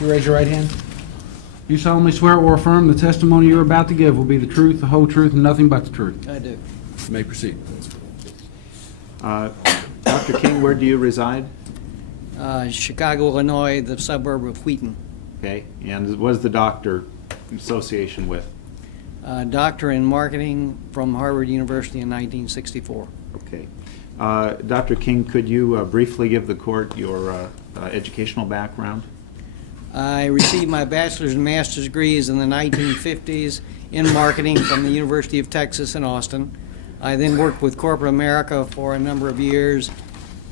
You raise your right hand. You solemnly swear or affirm the testimony you're about to give will be the truth, the whole truth, and nothing but the truth. I do. You may proceed. Dr. King, where do you reside? Chicago, Illinois, the suburb of Wheaton. Okay, and what is the doctor association with? Doctor in marketing from Harvard University in 1964. Okay. Dr. King, could you briefly give the court your educational background? I received my bachelor's and master's degrees in the 1950s in marketing from the University of Texas in Austin. I then worked with corporate America for a number of years,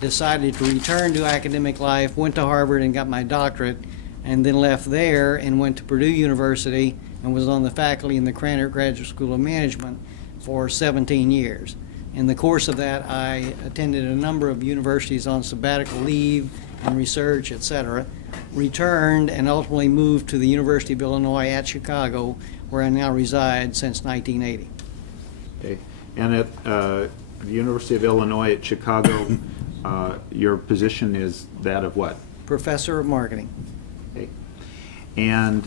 decided to return to academic life, went to Harvard and got my doctorate, and then left there and went to Purdue University and was on the faculty in the Krannert Graduate School of Management for 17 years. In the course of that, I attended a number of universities on sabbatical leave and research, etc., returned and ultimately moved to the University of Illinois at Chicago, where I now reside since 1980. Okay. And at the University of Illinois at Chicago, your position is that of what? Professor of Marketing. Okay. And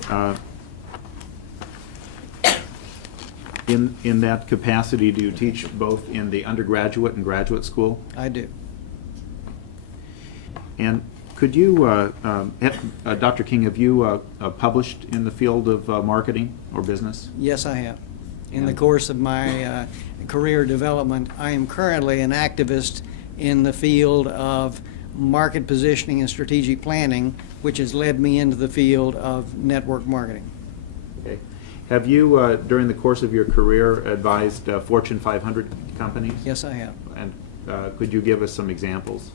in that capacity, do you teach both in the undergraduate and graduate school? I do. And could you, Dr. King, have you published in the field of marketing or business? Yes, I have. In the course of my career development, I am currently an activist in the field of market positioning and strategic planning, which has led me into the field of network marketing. Okay. Have you, during the course of your career, advised Fortune 500 companies? Yes, I have. And could you give us some examples?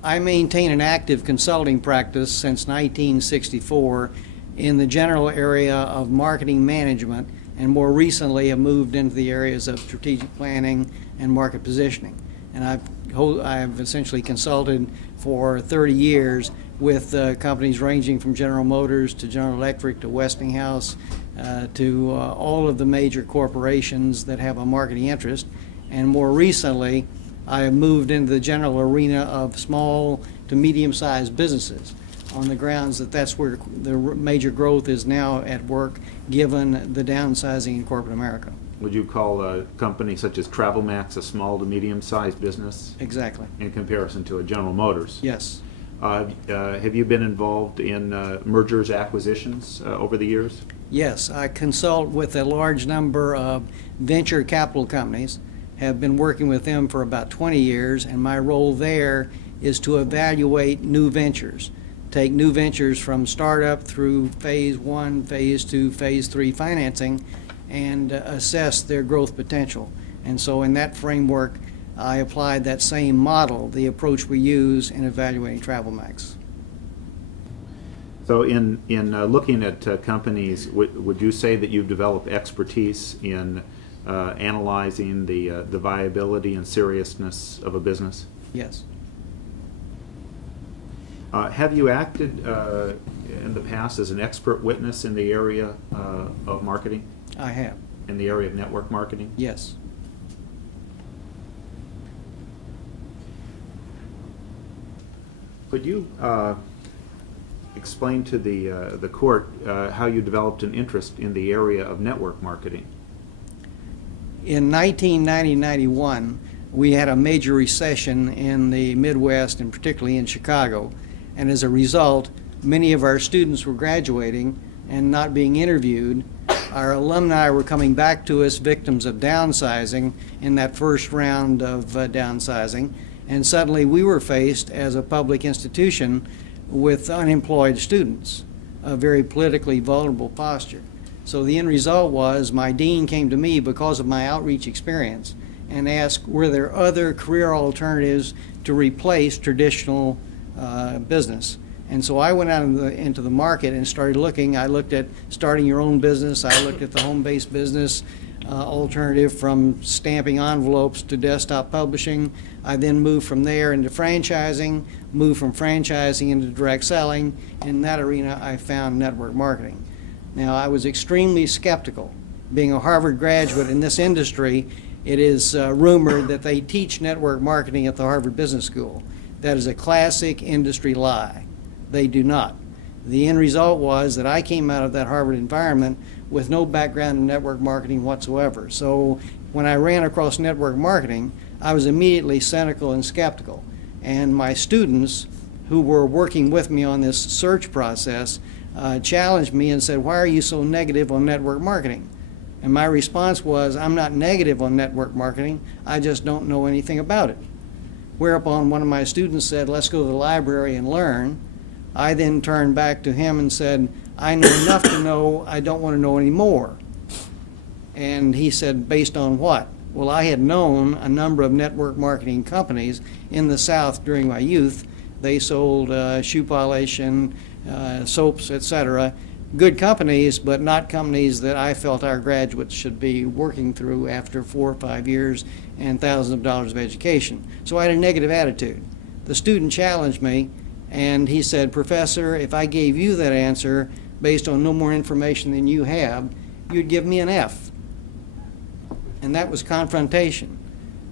I maintain an active consulting practice since 1964 in the general area of marketing management, and more recently have moved into the areas of strategic planning and market positioning. And I've essentially consulted for 30 years with companies ranging from General Motors to General Electric to Westinghouse to all of the major corporations that have a marketing interest. And more recently, I have moved into the general arena of small to medium-sized businesses on the grounds that that's where the major growth is now at work, given the downsizing in corporate America. Would you call a company such as TravelMax a small to medium-sized business? Exactly. In comparison to a General Motors? Yes. Have you been involved in mergers, acquisitions over the years? Yes, I consult with a large number of venture capital companies, have been working with them for about 20 years, and my role there is to evaluate new ventures. Take new ventures from startup through phase 1, phase 2, phase 3 financing, and assess their growth potential. And so in that framework, I applied that same model, the approach we use in evaluating TravelMax. So in looking at companies, would you say that you've developed expertise in analyzing the viability and seriousness of a business? Yes. Have you acted in the past as an expert witness in the area of marketing? I have. In the area of network marketing? Yes. Could you explain to the court how you developed an interest in the area of network marketing? In 1990-91, we had a major recession in the Midwest and particularly in Chicago. And as a result, many of our students were graduating and not being interviewed. Our alumni were coming back to us victims of downsizing in that first round of downsizing. And suddenly we were faced as a public institution with unemployed students, a very politically vulnerable posture. So the end result was my dean came to me because of my outreach experience and asked, were there other career alternatives to replace traditional business? And so I went out into the market and started looking. I looked at starting your own business. I looked at the home-based business alternative from stamping envelopes to desktop publishing. I then moved from there into franchising, moved from franchising into direct selling. In that arena, I found network marketing. Now, I was extremely skeptical. Being a Harvard graduate in this industry, it is rumored that they teach network marketing at the Harvard Business School. That is a classic industry lie. They do not. The end result was that I came out of that Harvard environment with no background in network marketing whatsoever. So when I ran across network marketing, I was immediately cynical and skeptical. And my students who were working with me on this search process challenged me and said, "Why are you so negative on network marketing?" And my response was, "I'm not negative on network marketing, I just don't know anything about it." Whereupon one of my students said, "Let's go to the library and learn." I then turned back to him and said, "I know enough to know, I don't want to know any more." And he said, "Based on what?" Well, I had known a number of network marketing companies in the South during my youth. They sold shoe polish and soaps, etc. Good companies, but not companies that I felt our graduates should be working through after 4 or 5 years and thousands of dollars of education. So I had a negative attitude. The student challenged me, and he said, "Professor, if I gave you that answer based on no more information than you have, you'd give me an F." And that was confrontation.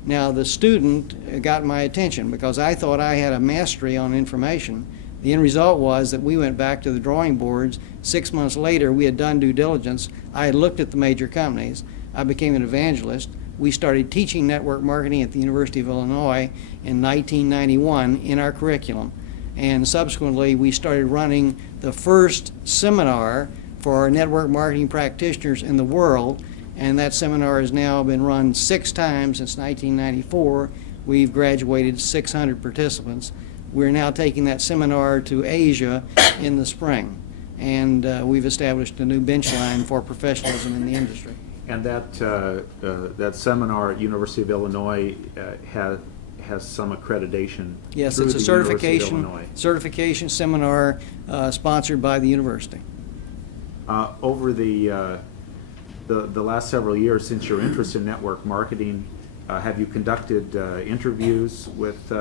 Now, the student got my attention because I thought I had a mastery on information. The end result was that we went back to the drawing boards. 6 months later, we had done due diligence. I had looked at the major companies. I became an evangelist. We started teaching network marketing at the University of Illinois in 1991 in our curriculum. And subsequently, we started running the first seminar for our network marketing practitioners in the world. And that seminar has now been run 6 times since 1994. We've graduated 600 participants. We're now taking that seminar to Asia in the spring. And we've established a new bench line for professionalism in the industry. And that seminar at University of Illinois has some accreditation. Yes, through it's a the University of Illinois. certification seminar sponsored by the university. Over the last several years, since your interest in network marketing, have you conducted interviews with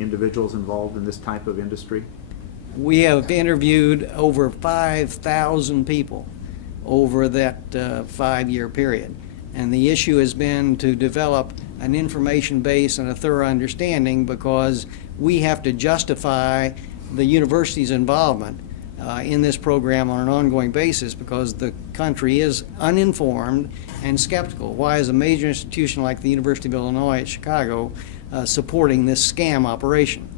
individuals involved in this type of industry? We have interviewed over 5,000 people over that 5-year period. And the issue has been to develop an information base and a thorough understanding, because we have to justify the university's involvement in this program on an ongoing basis, because the country is uninformed and skeptical. Why is a major institution like the University of Illinois at Chicago supporting this scam operation?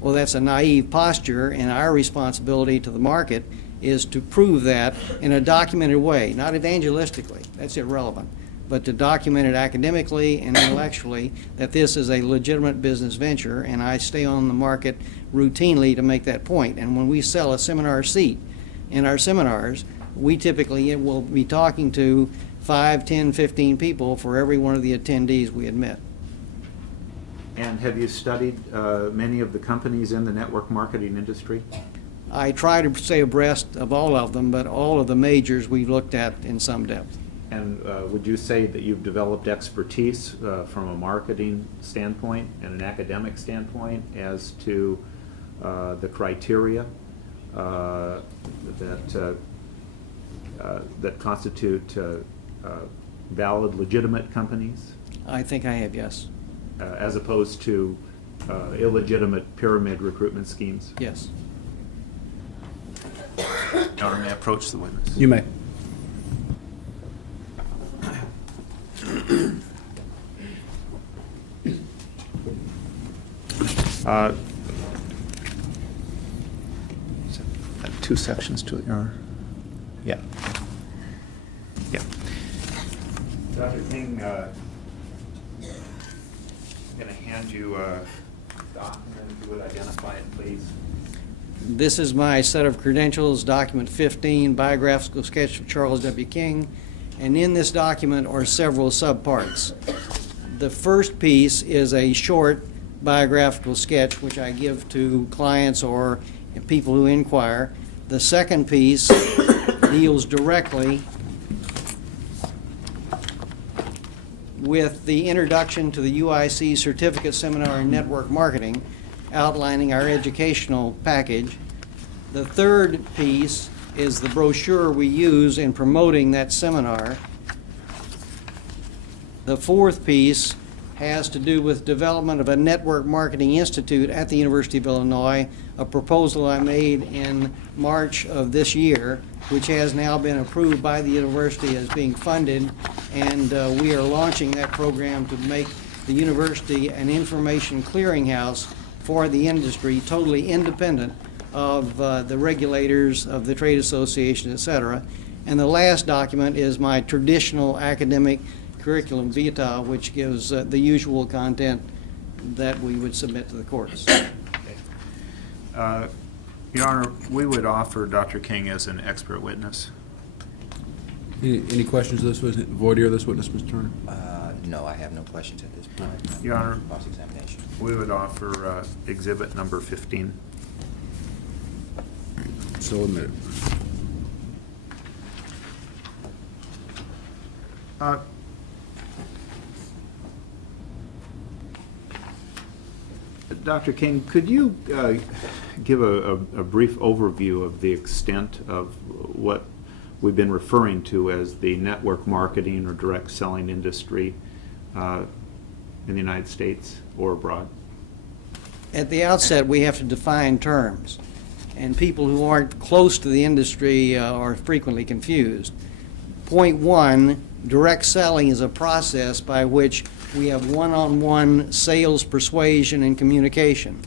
Well, that's a naive posture, and our responsibility to the market is to prove that in a documented way, not evangelistically, that's irrelevant, but to document it academically and intellectually that this is a legitimate business venture, and I stay on the market routinely to make that point. And when we sell a seminar seat in our seminars, we typically will be talking to 5, 10, 15 people for every one of the attendees we admit. And have you studied many of the companies in the network marketing industry? I try to stay abreast of all of them, but all of the majors we've looked at in some depth. And would you say that you've developed expertise from a marketing standpoint and an academic standpoint as to the criteria that constitute valid, legitimate companies? I think I have, yes. As opposed to illegitimate pyramid recruitment schemes? Yes. Your Honor, may I approach the witness? You may. Two sections to it, Your Honor. Yeah. Yeah. Dr. King, I'm going to hand you a document. If you would identify it, please. This is my set of credentials, document 15, biographical sketch of Charles W. King. And in this document are several subparts. The first piece is a short biographical sketch which I give to clients or people who inquire. The second piece deals directly with the introduction to the UIC Certificate Seminar in Network Marketing, outlining our educational package. The third piece is the brochure we use in promoting that seminar. The fourth piece has to do with development of a network marketing institute at the University of Illinois, a proposal I made in March of this year, which has now been approved by the university as being funded, and we are launching that program to make the university an information clearinghouse for the industry, totally independent of the regulators, of the trade association, et cetera. And the last document is my traditional academic curriculum vitae, which gives the usual content that we would submit to the courts. Your Honor, we would offer Dr. King as an expert witness. Any questions of this witness, voir dire of this witness, Mr. Turner? No, I have no questions at this point. Your Honor, Cross-examination. we would offer exhibit number 15. So admitted. Dr. King, could you give a brief overview of the extent of what we've been referring to as the network marketing or direct selling industry in the United States or abroad? At the outset, we have to define terms, and people who aren't close to the industry are frequently confused. Point one, direct selling is a process by which we have one-on-one sales, persuasion, and communication.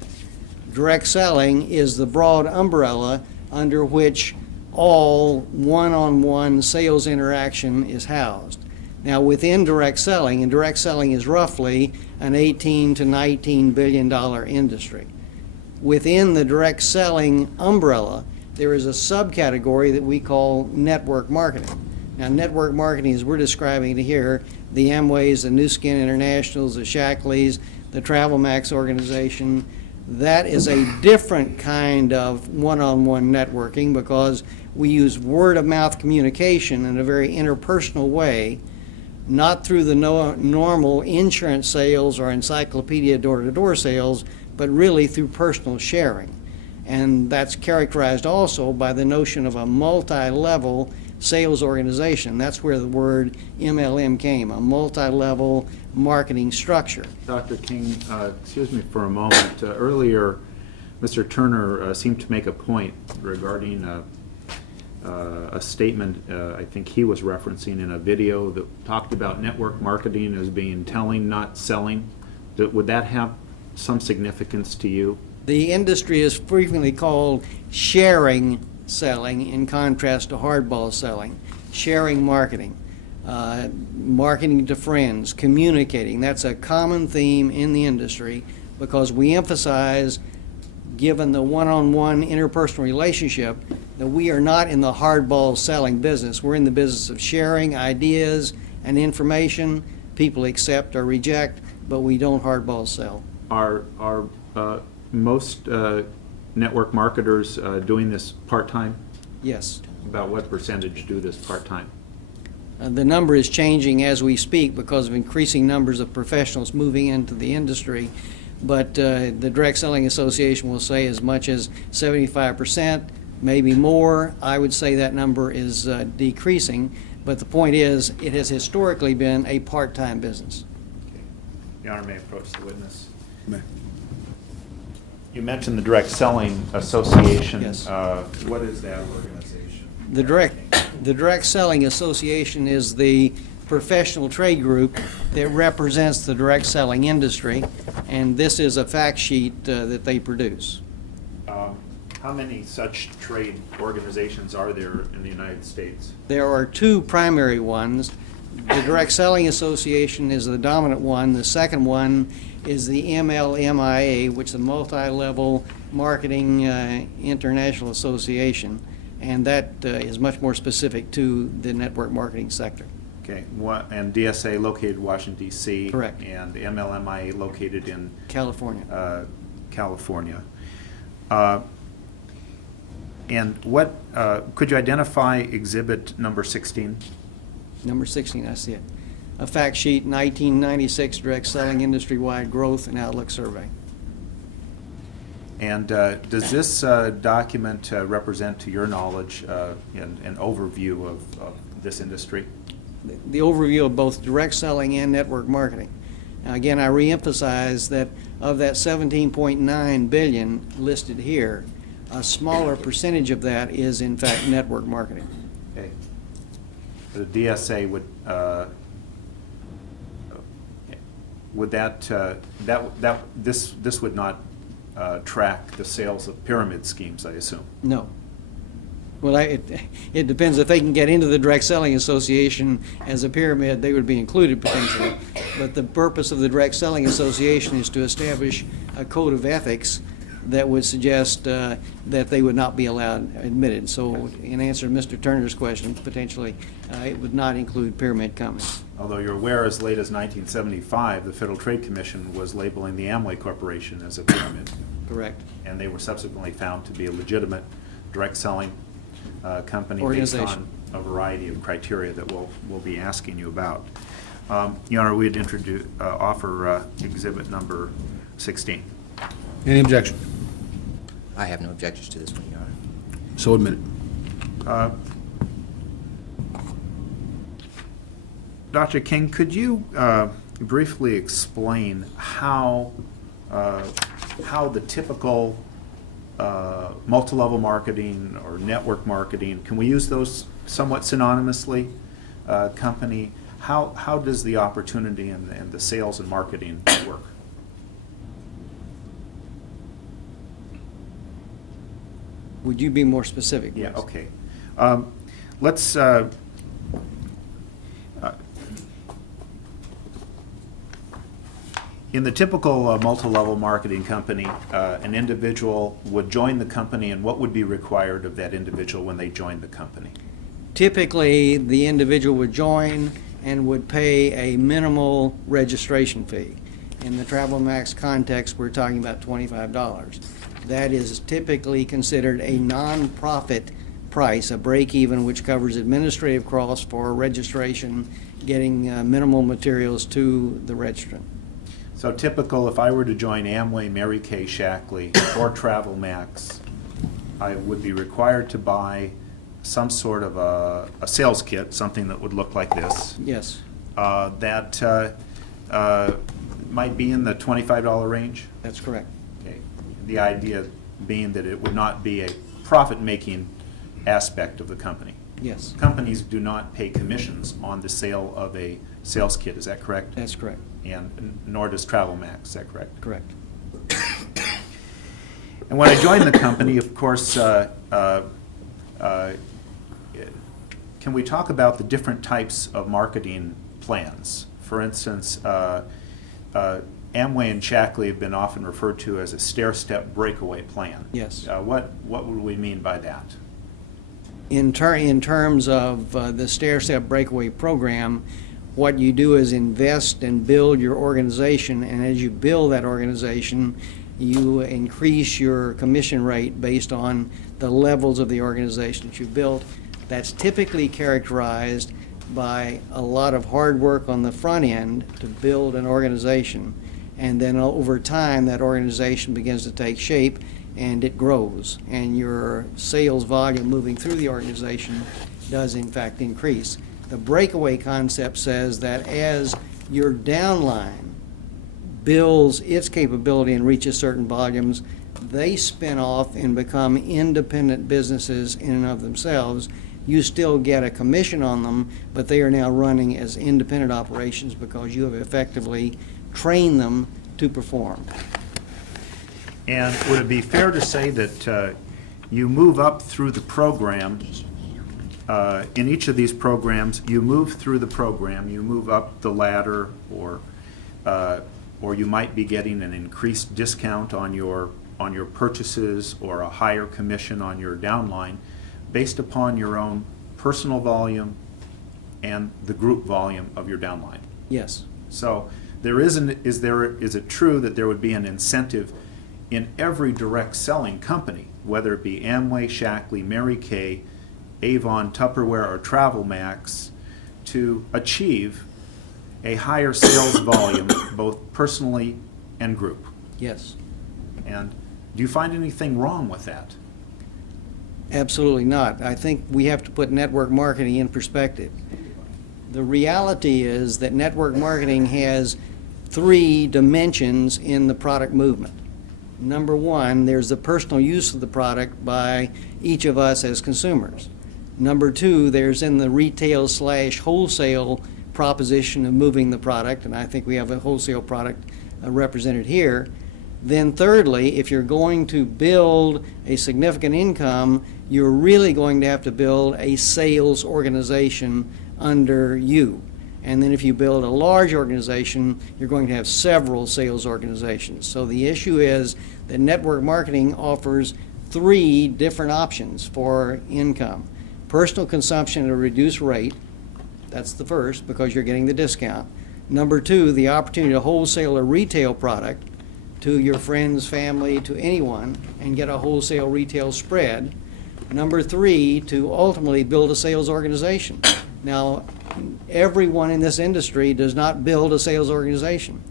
Direct selling is the broad umbrella under which all one-on-one sales interaction is housed. Now, within direct selling, and direct selling is roughly an $18 to $19 billion industry. Within the direct selling umbrella, there is a subcategory that we call network marketing. Now, network marketing, as we're describing it here, the Amways, the New Skin Internationals, the Shackleys, the TravelMax organization, that is a different kind of one-on-one networking because we use word-of-mouth communication in a very interpersonal way, not through the normal insurance sales or encyclopedia door-to-door sales, but really through personal sharing. And that's characterized also by the notion of a multi-level sales organization. That's where the word MLM came, a multi-level marketing structure. Dr. King, excuse me for a moment. Earlier, Mr. Turner seemed to make a point regarding a statement I think he was referencing in a video that talked about network marketing as being telling, not selling. Would that have some significance to you? The industry is frequently called sharing selling in contrast to hardball selling. Sharing marketing, marketing to friends, communicating. That's a common theme in the industry because we emphasize, given the one-on-one interpersonal relationship, that we are not in the hardball selling business. We're in the business of sharing ideas and information. People accept or reject, but we don't hardball sell. Are most network marketers doing this part-time? Yes. About what percentage do this part-time? The number is changing as we speak because of increasing numbers of professionals moving into the industry. But the Direct Selling Association will say as much as 75%, maybe more. I would say that number is decreasing. But the point is, it has historically been a part-time business. Okay. Your Honor may approach the witness. May. You mentioned the Direct Selling Association. Yes. What is that organization? The Direct Selling Association is the professional trade group that represents the direct selling industry, and this is a fact sheet that they produce. How many such trade organizations are there in the United States? There are two primary ones. The Direct Selling Association is the dominant one. The second one is the MLMIA, which is the Multi-Level Marketing International Association, and that is much more specific to the network marketing sector. Okay, and DSA located in Washington, D.C. Correct. And MLMIA located in California. California. And what, could you identify exhibit number 16? Number 16, I see it. A fact sheet, 1996 Direct Selling Industry-Wide Growth and Outlook Survey. And does this document represent, to your knowledge, an overview of this industry? The overview of both direct selling and network marketing. Again, I reemphasize that of that 17.9 billion listed here, a smaller percentage of that is in fact network marketing. Okay. The DSA would this would not track the sales of pyramid schemes, I assume? No. Well, it depends. If they can get into the Direct Selling Association as a pyramid, they would be included potentially. But the purpose of the Direct Selling Association is to establish a code of ethics that would suggest that they would not be allowed admitted. So in answer to Mr. Turner's question, potentially it would not include pyramid companies. Although you're aware, as late as 1975, the Federal Trade Commission was labeling the Amway Corporation as a pyramid. Correct. And they were subsequently found to be a legitimate direct selling company based Organization. on a variety of criteria that we'll be asking you about. Your Honor, we'd offer exhibit number 16. Any objection? I have no objections to this one, Your Honor. So admitted. Dr. King, could you briefly explain how the typical multi-level marketing or network marketing, can we use those somewhat synonymously, company, how does the opportunity and the sales and marketing work? Would you be more specific? Yeah, please? okay. Let's in the typical multi-level marketing company, an individual would join the company, and what would be required of that individual when they joined the company? Typically, the individual would join and would pay a minimal registration fee. In the TravelMax context, we're talking about $25. That is typically considered a non-profit price, a break-even, which covers administrative costs for registration, getting minimal materials to the registrant. So typical, if I were to join Amway, Mary Kay, Shackley, or TravelMax, I would be required to buy some sort of a sales kit, something that would look like this. Yes, That might be in the $25 range. that's correct. Okay. The idea being that it would not be a profit-making aspect of the company. Yes, Companies do not pay commissions on the sale of a sales kit, is that correct? that's correct. And nor does TravelMax, is that correct? Correct. And when I joined the company, of course, can we talk about the different types of marketing plans? For instance, Amway and Shackley have been often referred to as a stair-step breakaway plan. Yes. What would we mean by that? In terms of the stair-step breakaway program, what you do is invest and build your organization, and as you build that organization, you increase your commission rate based on the levels of the organization that you've built. That's typically characterized by a lot of hard work on the front end to build an organization, and then over time that organization begins to take shape and it grows, and your sales volume moving through the organization does in fact increase. The breakaway concept says that as your downline builds its capability and reaches certain volumes, they spin off and become independent businesses in and of themselves. You still get a commission on them, but they are now running as independent operations because you have effectively trained them to perform. And would it be fair to say that you move up through the program, in each of these programs, you move through the program, you move up the ladder, or you might be getting an increased discount on your purchases or a higher commission on your downline based upon your own personal volume and the group volume of your downline? Yes. So is it true that there would be an incentive in every direct selling company, whether it be Amway, Shackley, Mary Kay, Avon, Tupperware, or TravelMax, to achieve a higher sales volume, both personally and group? Yes. And do you find anything wrong with that? Absolutely not. I think we have to put network marketing in perspective. The reality is that network marketing has three dimensions in the product movement. Number one, there's the personal use of the product by each of us as consumers. Number two, there's in the retail/wholesale proposition of moving the product, and I think we have a wholesale product represented here. Then thirdly, if you're going to build a significant income, you're really going to have to build a sales organization under you. And then if you build a large organization, you're going to have several sales organizations. So the issue is that network marketing offers three different options for income. Personal consumption at a reduced rate, that's the first, because you're getting the discount. Number two, the opportunity to wholesale a retail product to your friends, family, to anyone, and get a wholesale retail spread. Number three, to ultimately build a sales organization. Now, everyone in this industry does not build a sales organization.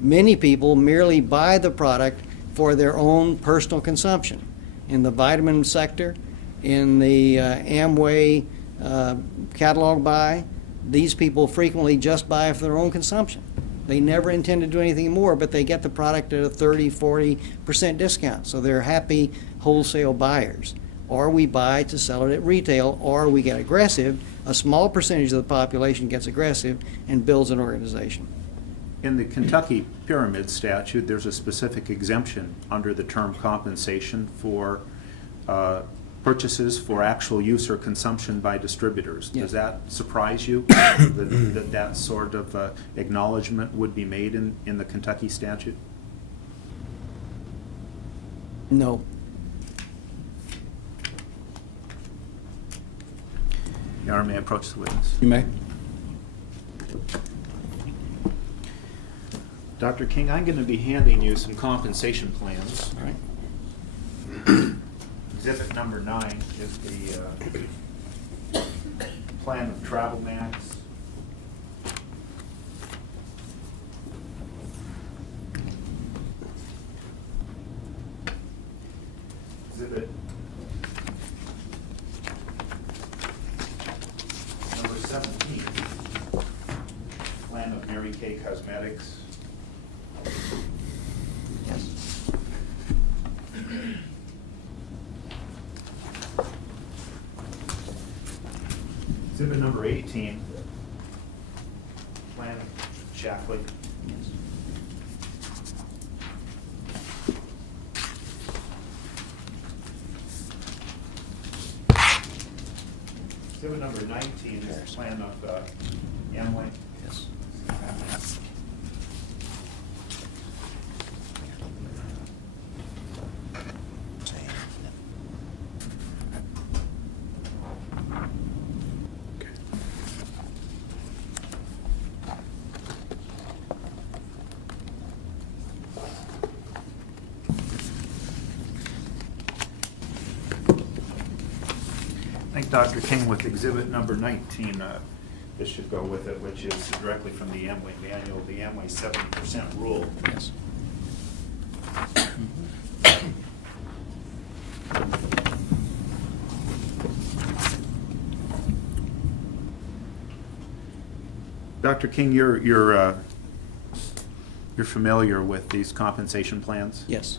Many people merely buy the product for their own personal consumption. In the vitamin sector, in the Amway catalog buy, these people frequently just buy for their own consumption. They never intend to do anything more, but they get the product at a 30-40% discount, so they're happy wholesale buyers. Or we buy to sell it at retail, or we get aggressive. A small percentage of the population gets aggressive and builds an organization. In the Kentucky Pyramid Statute, there's a specific exemption under the term compensation for purchases for actual use or consumption by distributors. Yes. Does that surprise you, that sort of acknowledgement would be made in the Kentucky statute? No. Your Honor, may I approach the witness? You may. Dr. King, I'm going to be handing you some compensation plans. All right. Exhibit number 9 is the plan of TravelMax. Exhibit number 17, plan of Mary Kay Cosmetics. Yes. Exhibit number 18, plan of Shackley. Exhibit number 19 is plan of Amway. Yes. I think Dr. King, with exhibit number 19, this should go with it, which is directly from the Amway manual, the Amway 70% rule. Yes. Dr. King, you're familiar with these compensation plans? Yes.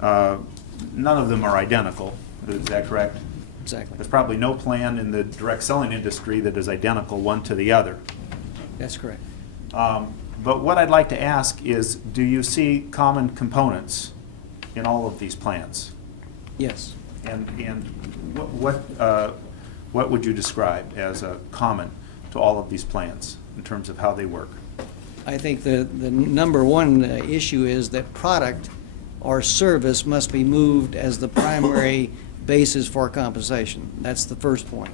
None of them are identical, is that correct? Exactly. There's probably no plan in the direct selling industry that is identical one to the other. That's correct. But what I'd like to ask is, do you see common components in all of these plans? Yes. And what would you describe as common to all of these plans in terms of how they work? I think the number one issue is that product or service must be moved as the primary basis for compensation. That's the first point.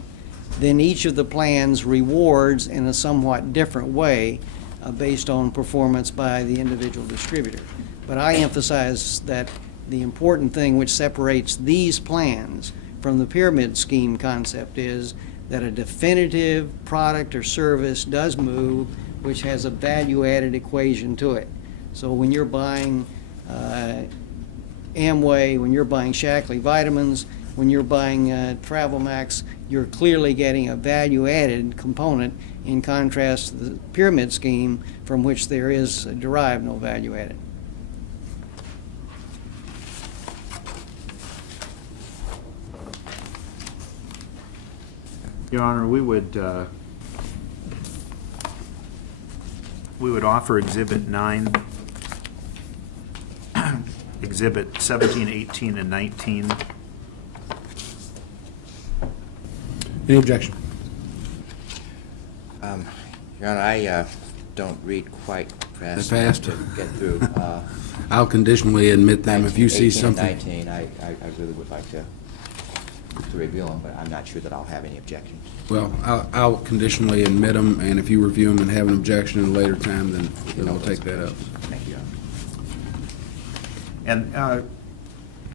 Then each of the plans rewards in a somewhat different way based on performance by the individual distributor. But I emphasize that the important thing which separates these plans from the pyramid scheme concept is that a definitive product or service does move, which has a value-added equation to it. So when you're buying Amway, when you're buying Shackley vitamins, when you're buying TravelMax, you're clearly getting a value-added component in contrast to the pyramid scheme from which there is derived no value added. Your Honor, we would offer Exhibit 9, Exhibit 17, 18, and 19. Any objection? Your Honor, I don't read quite fast That fast? enough to get through. I'll conditionally admit them if you see 18 and something. 19, I really would like to review them, but I'm not sure that I'll have any objections. Well, I'll conditionally admit them, and if you review them and have an objection at a later time, then we'll take that up. Thank you, Your Honor. And